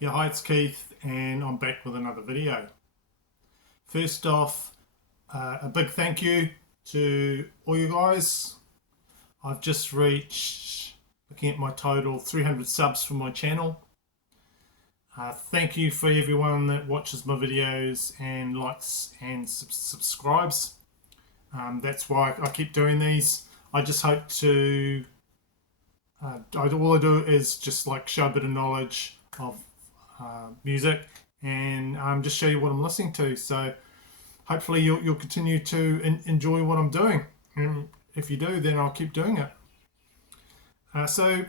Yeah, hi, it's Keith, and I'm back with another video. First off, a big thank you to all you guys. I've just reached, looking at my total, 300 subs for my channel. Thank you for everyone that watches my videos and likes and subscribes. That's why I keep doing these. I just hope to, all I do is just like show a bit of knowledge of music and just show you what I'm listening to. So hopefully you'll continue to enjoy what I'm doing. And if you do, then I'll keep doing it. So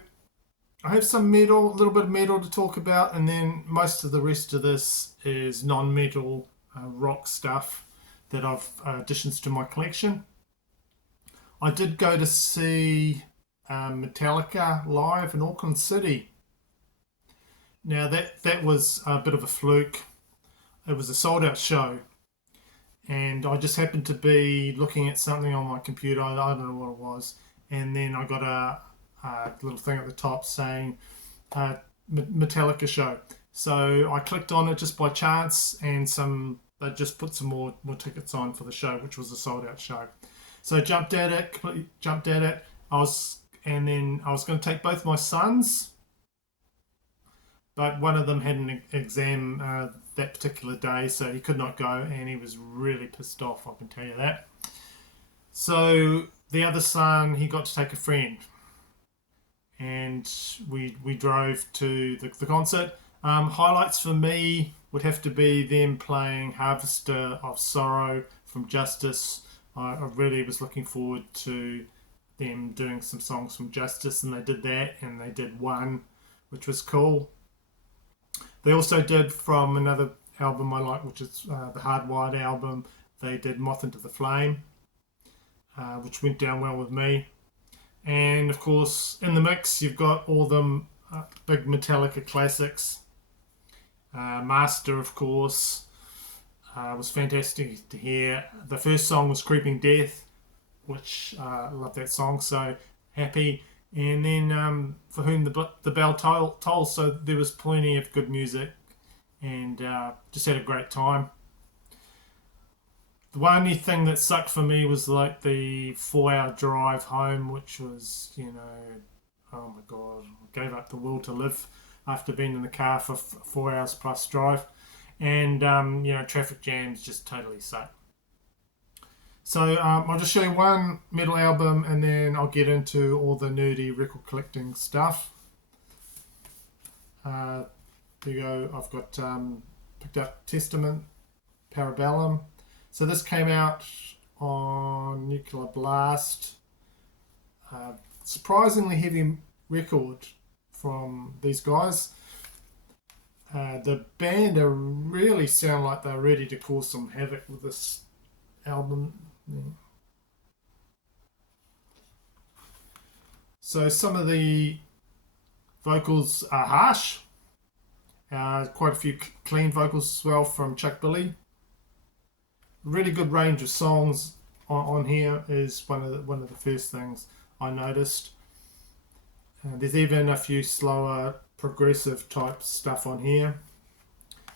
I have some metal, a little bit of metal to talk about, and then most of the rest of this is non-metal rock stuff that I've additions to my collection. I did go to see Metallica live in Auckland City. Now that was a bit of a fluke. It was a sold out show, and I just happened to be looking at something on my computer. I don't know what it was, and then I got a little thing at the top saying Metallica show. So I clicked on it just by chance, and they just put some more tickets on for the show, which was a sold out show. So I jumped at it. I was going to take both my sons, but one of them had an exam that particular day, so he could not go, and he was really pissed off, I can tell you that. So the other son, he got to take a friend, and we drove to the concert. Highlights for me would have to be them playing Harvester of Sorrow from Justice. I really was looking forward to them doing some songs from Justice, and they did that, and they did one, which was cool. They also did from another album I like, which is the Hardwired album. They did Moth into the Flame, which went down well with me. And of course, in the mix, you've got all them big Metallica classics. Master, of course, was fantastic to hear. The first song was Creeping Death, which I love that song, so happy. And then For Whom the Bell Tolls, so there was plenty of good music, and just had a great time. The only thing that sucked for me was like the 4 hour drive home, which was, oh my god, I gave up the will to live after being in the car for 4 hours plus drive. And, traffic jams just totally suck. So I'll just show you one metal album, and then I'll get into all the nerdy record collecting stuff. There you go. I've got picked up Testament, Parabellum. So this came out on Nuclear Blast. Surprisingly heavy record from these guys. The band really sound like they're ready to cause some havoc with this album. So some of the vocals are harsh. Quite a few clean vocals as well from Chuck Billy. Really good range of songs on here is one of the first things I noticed. There's even a few slower progressive type stuff on here,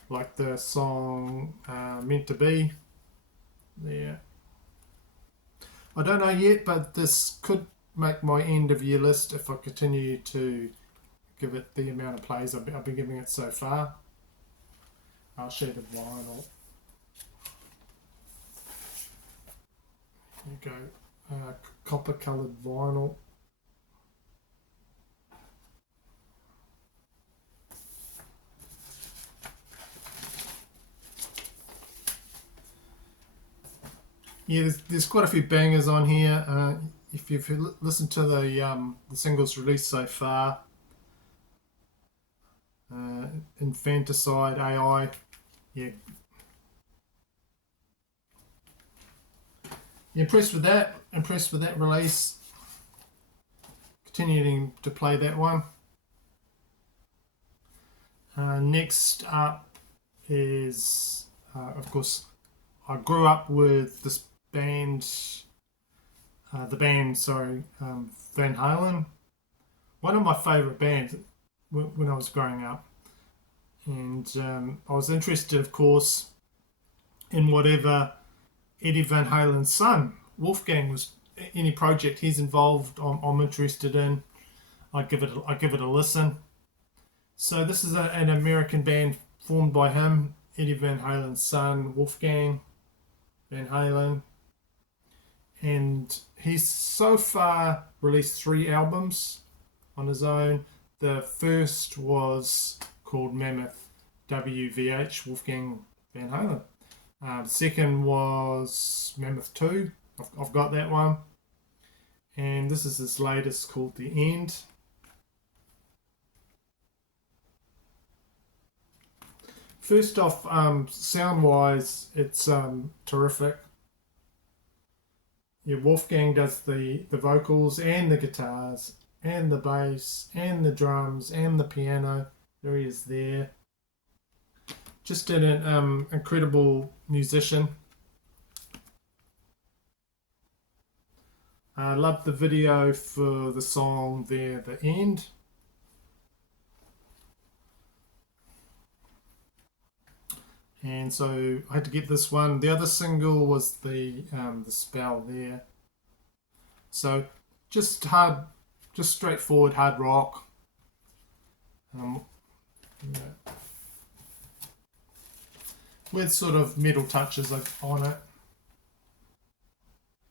like the song Meant to Be. There. I don't know yet, but this could make my end of year list if I continue to give it the amount of plays I've been giving it so far. I'll show you the vinyl. There you go. Copper coloured vinyl. Yeah, there's quite a few bangers on here. If you've listened to the singles released so far, Infanticide, AI, yeah, impressed with that. Impressed with that release. Continuing to play that one. Next up is, of course, I grew up with this band, Van Halen. One of my favourite bands when I was growing up. And I was interested, of course, in whatever Eddie Van Halen's son, Wolfgang, was any project he's involved. I'm interested in. I give it a listen. So this is an American band formed by him, Eddie Van Halen's son, Wolfgang Van Halen, and he's so far released 3 albums on his own. The first was called Mammoth, WVH, Wolfgang Van Halen. The second was Mammoth 2. I've got that one. And this is his latest called The End. First off, sound-wise, it's terrific. Yeah, Wolfgang does the vocals and the guitars and the bass and the drums and the piano. There he is there. Just an incredible musician. I love the video for the song there, The End. And so I had to get this one. The other single was the Spell there. So just straightforward hard rock. With sort of metal touches on it.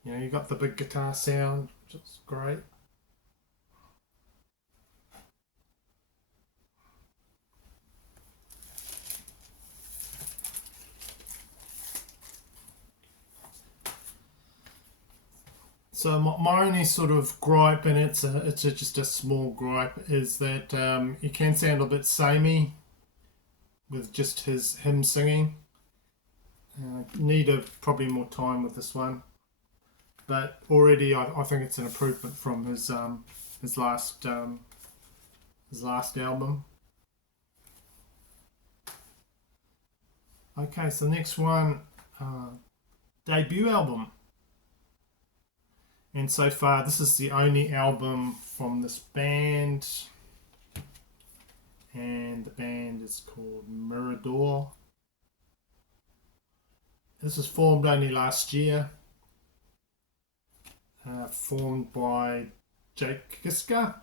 You know, you got the big guitar sound, which is great. So my only sort of gripe, and it's just a small gripe, is that he can sound a bit samey with just him singing. Need probably more time with this one, but already I think it's an improvement from his last album. Okay, so the next one, debut album. And so far, this is the only album from this band. And the band is called Mirador. This was formed only last year. Formed by Jake Kiska.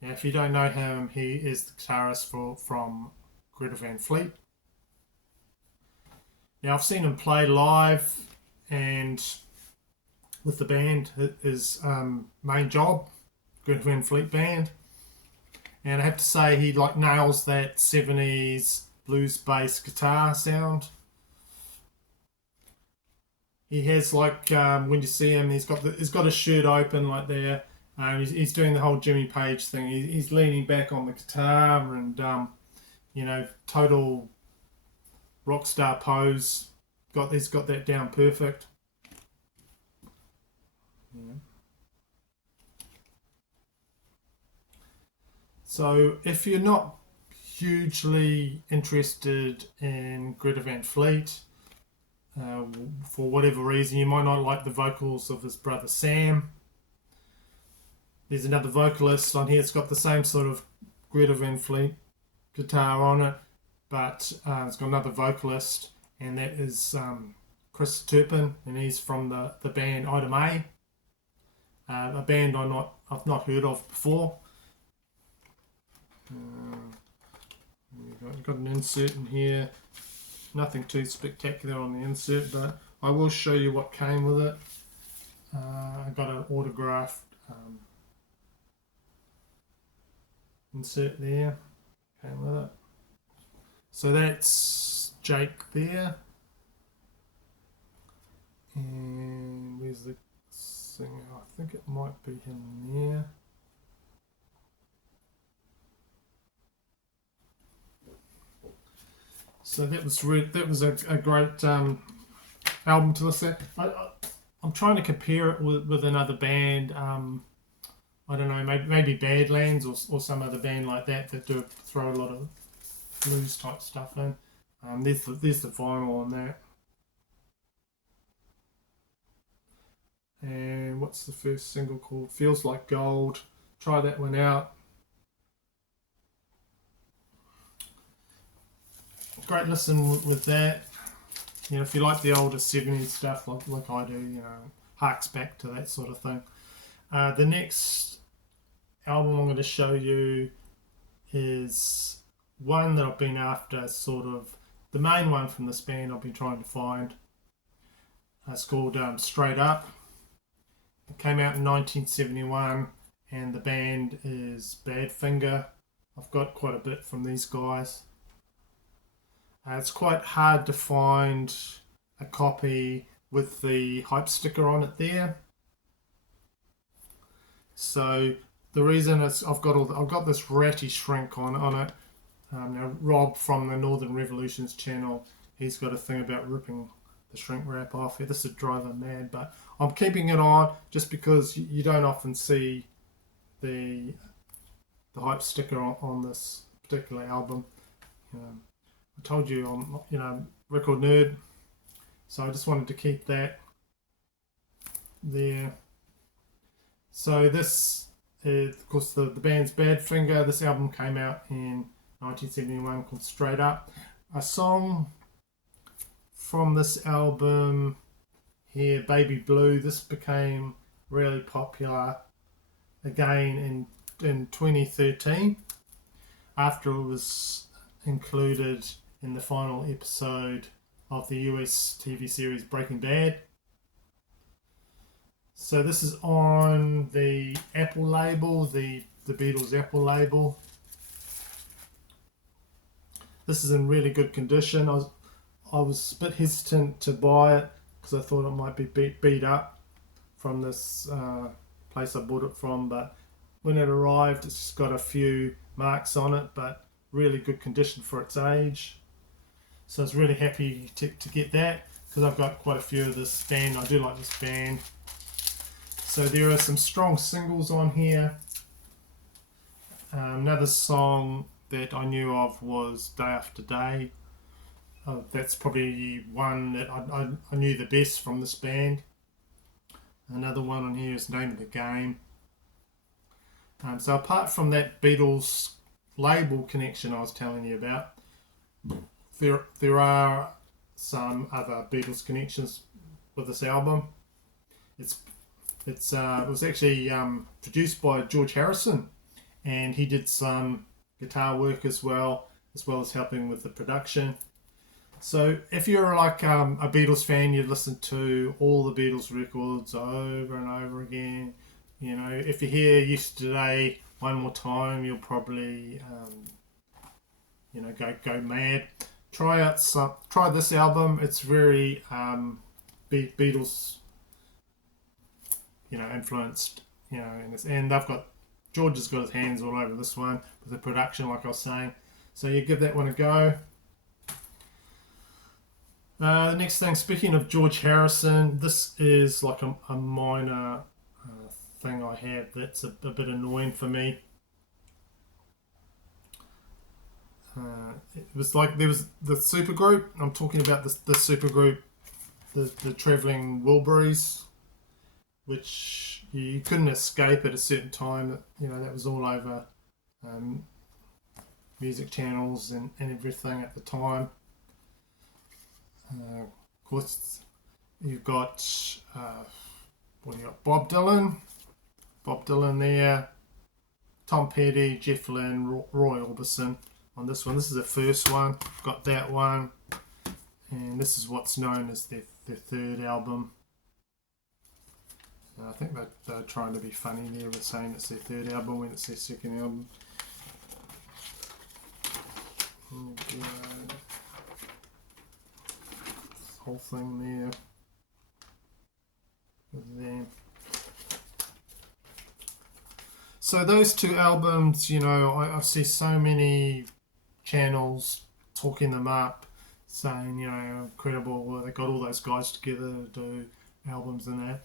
Now, if you don't know him, he is the guitarist from Greta Van Fleet. Now, I've seen him play live, and with the band, his main job, Greta Van Fleet band, and I have to say he nails that 70s blues bass guitar sound. He has when you see him, he's got his shirt open like there. He's doing the whole Jimmy Page thing. He's leaning back on the guitar and total rock star pose. He's got that down perfect. Yeah. So if you're not hugely interested in Greta Van Fleet, for whatever reason, you might not like the vocals of his brother Sam. There's another vocalist on here. It's got the same sort of Greta Van Fleet guitar on it, but it's got another vocalist, and that is Chris Turpin, and he's from the band Item A, a band I've not heard of before. You've got an insert in here. Nothing too spectacular on the insert, but I will show you what came with it. I got an autographed insert there. Came with it. So that's Jake there. And where's the singer? I think it might be him there. So that was a great album to listen to. I'm trying to compare it with another band. I don't know, maybe Badlands or some other band like that do throw a lot of blues type stuff in. There's the vinyl on that. And what's the first single called? Feels Like Gold. Try that one out. great listen with that. You know, if you like the older 70s stuff like I do, you know, harks back to that sort of thing. The next album I'm going to show you is one that I've been after, sort of the main one from this band I've been trying to find. It's called Straight Up. It came out in 1971 and the band is Badfinger. I've got quite a bit from these guys. It's quite hard to find a copy with the hype sticker on it there. So the reason is I've got this ratty shrink on it. Now Rob from the Northern Revolutions channel, he's got a thing about ripping the shrink wrap off. This would drive him mad, but I'm keeping it on just because you don't often see the hype sticker on this particular album. I told you I'm record nerd, so I just wanted to keep that there. So this is, of course, the band's Badfinger. This album came out in 1971 called Straight Up. A song from this album here, Baby Blue, this became really popular again in 2013 after it was included in the final episode of the US TV series Breaking Bad. So this is on the Apple label, the Beatles Apple label. This is in really good condition. I was a bit hesitant to buy it because I thought it might be beat up from this place I bought it from, but when it arrived it's just got a few marks on it, but really good condition for its age. So I was really happy to get that because I've got quite a few of this band. I do like this band. So there are some strong singles on here. Another song that I knew of was Day After Day. That's probably one that I knew the best from this band. Another one on here is Name of the Game. So apart from that Beatles label connection I was telling you about, there are some other Beatles connections with this album. It was actually produced by George Harrison, and he did some guitar work as well as helping with the production. So if you're like a Beatles fan, you'd listen to all the Beatles records over and over again. You know, if you hear Yesterday one more time, you'll probably go mad. Try this album. It's very Beatles influenced, and George has got his hands all over this one with the production, like I was saying. So you give that one a go. The next thing, speaking of George Harrison, this is like a minor thing I have that's a bit annoying for me. It was like there was the supergroup. I'm talking about the supergroup, the travelling Wilburys, which you couldn't escape at a certain time. That was all over music channels and everything at the time. Of course, you've got Bob Dylan there, Tom Petty, Jeff Lynne, Roy Orbison on this one. This is the first one. I've got that one, and this is what's known as their third album. I think they're trying to be funny there with saying it's their third album when it's their second album. This whole thing there with them. So those two albums, I see so many channels talking them up, saying, incredible, they got all those guys together to do albums and that.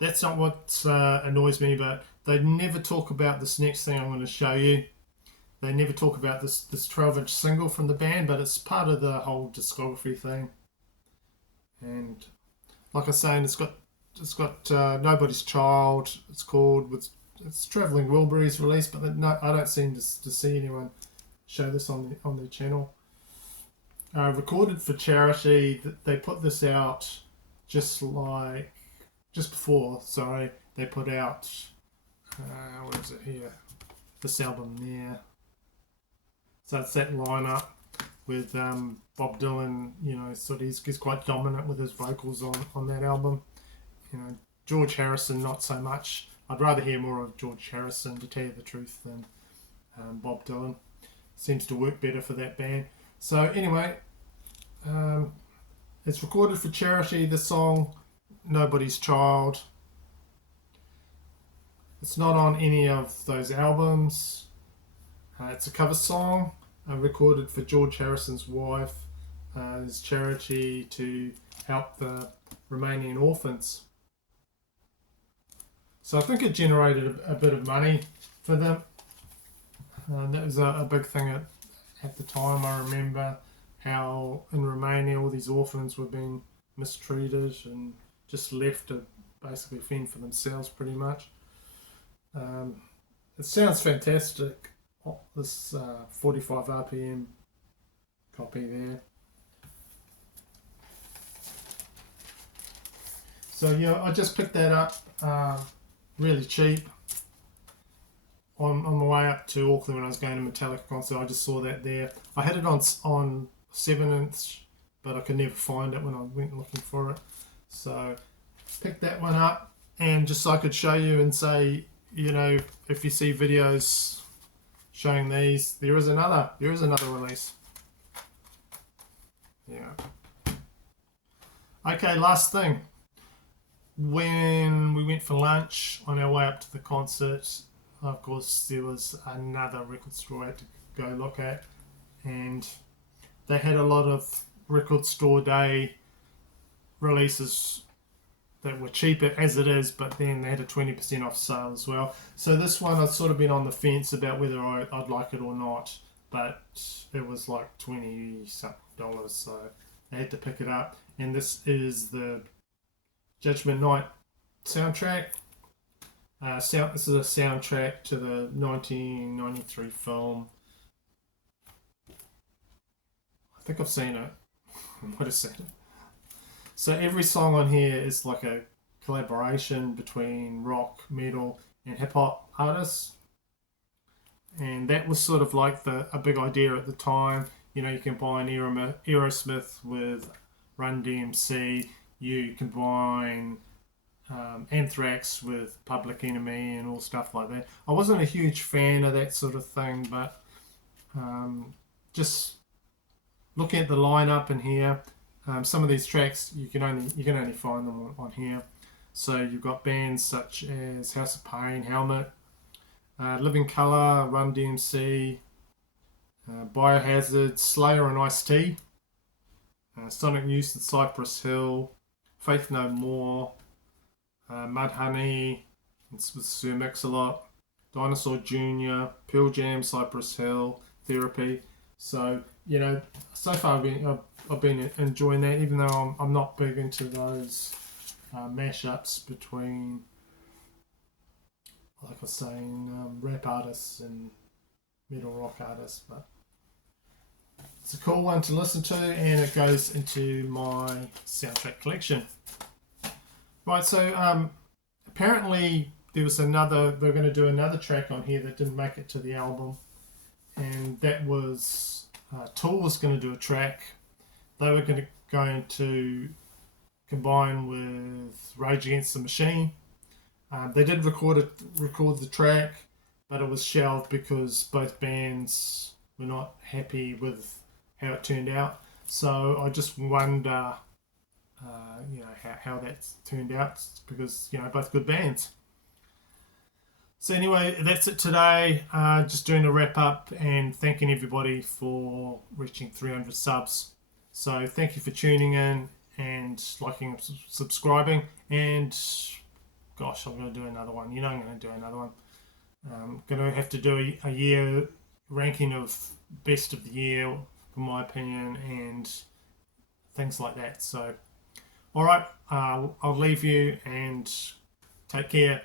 That's not what annoys me, but they never talk about this next thing I'm going to show you. They never talk about this 12-inch single from the band, but it's part of the whole discography thing. And like I was saying, it's got Nobody's Child. It's called. It's Travelling Wilburys release, but I don't seem to see anyone show this on their channel. recorded for charity. They put this out just before, sorry, they put out, what is it here? This album there. So it's that lineup with Bob Dylan, sort of he's quite dominant with his vocals on that album. George Harrison, not so much. I'd rather hear more of George Harrison, to tell you the truth, than Bob Dylan. Seems to work better for that band. So anyway, it's recorded for charity, the song Nobody's Child. It's not on any of those albums. It's a cover song recorded for George Harrison's wife as charity to help the Romanian orphans. So I think it generated a bit of money for them. That was a big thing at the time. I remember how in Romania all these orphans were being mistreated and just left to basically fend for themselves pretty much. It sounds fantastic. This 45 RPM copy there. So yeah, I just picked that up really cheap on my way up to Auckland when I was going to Metallica concert. I just saw that there. I had it on 7-inch, but I could never find it when I went looking for it. So picked that one up, and just so I could show you and say, if you see videos showing these, there is another release. Yeah. Okay, last thing. When we went for lunch on our way up to the concert, of course there was another record store I had to go look at, and they had a lot of record store day releases that were cheaper as it is, but then they had a 20% off sale as well. So this one I've sort of been on the fence about whether I'd like it or not, but it was like $20-something, so I had to pick it up. And this is the Judgment Night soundtrack. This is a soundtrack to the 1993 film. I think I've seen it. I might have seen it. So every song on here is like a collaboration between rock, metal, and hip hop artists. And that was sort of like a big idea at the time. You combine Aerosmith with Run DMC. You combine Anthrax with Public Enemy and all stuff like that. I wasn't a huge fan of that sort of thing, but just looking at the lineup in here, some of these tracks you can only find them on here. So you've got bands such as House of Pain, Helmet, Living Colour, Run DMC, Biohazard, Slayer and Ice-T, Sonic Youth and Cypress Hill, Faith No More, Mudhoney with Sir Mix-a-Lot, Dinosaur Jr., Pearl Jam, Cypress Hill, Therapy. So so far I've been enjoying that, even though I'm not big into those mashups between, like I was saying, rap artists and metal rock artists, but it's a cool one to listen to, and it goes into my soundtrack collection. Right, so apparently they're going to do another track on here that didn't make it to the album, and that was Tool was going to do a track. They were going to combine with Rage Against the Machine. They did record the track, but it was shelved because both bands were not happy with how it turned out. So I just wonder, how that's turned out, because both good bands. So anyway, that's it today. Just doing a wrap up and thanking everybody for reaching 300 subs. So thank you for tuning in and liking and subscribing. And gosh, I'm going to do another one. I'm going to do another one. I'm going to have to do a year ranking of best of the year, in my opinion, and things like that. So, all right, I'll leave you and take care.